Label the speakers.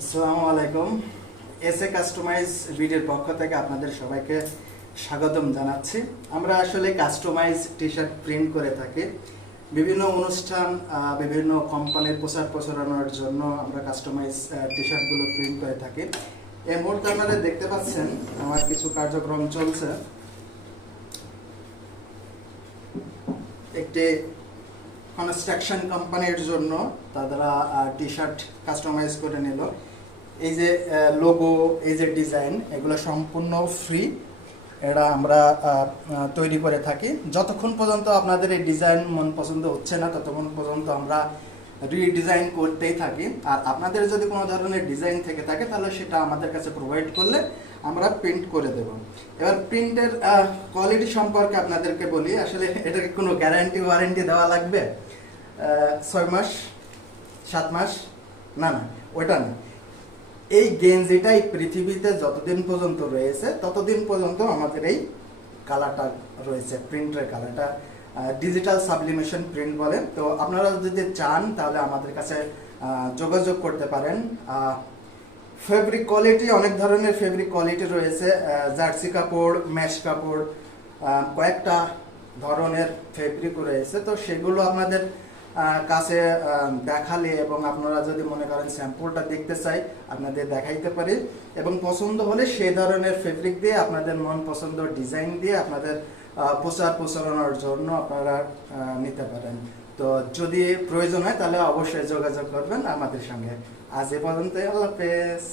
Speaker 1: আসসালামু আলাইকুম। S A customise ভিডিওর পক্ষ থেকে আপনাদের সবাইকে স্বাগতম জানাচ্ছি। আমরা আসলে কাস্টমাইজ টি শার্ট প্রিন্ট করে থাকি। বিভিন্ন অনুষ্ঠান বিভিন্ন কোম্পানির প্রচার প্রচারণার জন্য আমরা কাস্টমাইজ টি শার্টগুলো প্রিন্ট করে থাকি। এই মুহূর্তে আপনারা দেখতে পাচ্ছেন, আমার কিছু কার্যক্রম চলছে। একটি কনস্ট্রাকশন কোম্পানির জন্য তারা টি শার্ট কাস্টমাইজ করে নিল। এই যে লোগো এই যে ডিজাইন এগুলো সম্পূর্ণ ফ্রি এটা আমরা তৈরি করে থাকি। যতক্ষণ পর্যন্ত আপনাদের এই ডিজাইন মন পছন্দ হচ্ছে না, ততক্ষণ পর্যন্ত আমরা রিডিজাইন করতেই থাকি। আর আপনাদের যদি কোনো ধরনের ডিজাইন থেকে থাকে, তাহলে সেটা আমাদের কাছে প্রোভাইড করলে আমরা প্রিন্ট করে দেব। এবার প্রিন্টের কোয়ালিটি সম্পর্কে আপনাদেরকে বলি, আসলে এটাকে কোনো গ্যারান্টি ওয়ারেন্টি দেওয়া লাগবে? ছয় মাস, সাত মাস? না না ওইটা না। এই গেঞ্জিটাই পৃথিবীতে যতদিন পর্যন্ত রয়েছে, ততদিন পর্যন্ত আমাদের এই কালারটা রয়েছে, প্রিন্টের কালারটা ডিজিটাল সাবলিমেশন প্রিন্ট বলে। তো আপনারা যদি চান, তাহলে আমাদের কাছে যোগাযোগ করতে পারেন। ফেব্রিক কোয়ালিটি অনেক ধরনের ফেব্রিক কোয়ালিটি রয়েছে। জার্সি কাপড় ম্যাশ কাপড় কয়েকটা ধরনের ফেব্রিক রয়েছে। তো সেগুলো আপনাদের কাছে দেখালে এবং আপনারা যদি মনে করেন স্যাম্পলটা দেখতে চাই, আপনাদের দেখাইতে পারি। এবং পছন্দ হলে সেই ধরনের ফেব্রিক দিয়ে আপনাদের মন পছন্দ ডিজাইন দিয়ে আপনাদের প্রচার প্রচারণার জন্য আপনারা নিতে পারেন। তো যদি প্রয়োজন হয় তাহলে অবশ্যই যোগাযোগ করবেন আমাদের সঙ্গে। আজ এ পর্যন্ত আল্লাহ হাফেজ।